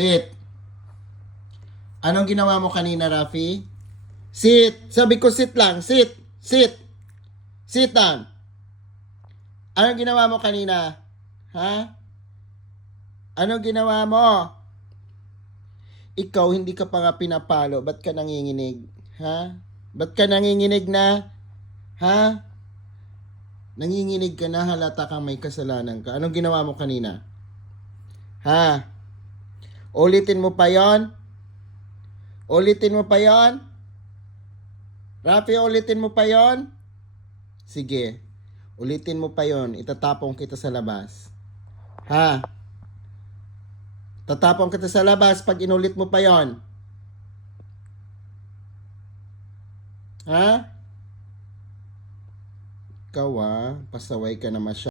Sit. Anong ginawa mo kanina, Rafi? Sit. Sabi ko sit lang. Sit. Sit. Sit down. Anong ginawa mo kanina? Ha? Anong ginawa mo? Ikaw, hindi ka pa nga pinapalo. Ba't ka nanginginig? Ha? Ba't ka nanginginig na? Ha? Nanginginig ka na, halata kang may kasalanan ka. Anong ginawa mo kanina? Ha? Ulitin mo pa yon? Ulitin mo pa yon? Rafi, ulitin mo pa yon? Sige. Ulitin mo pa yon. Itatapong kita sa labas. Ha? Tatapong kita sa labas pag inulit mo pa yon. Ha? Ikaw pasaway ka na masyado.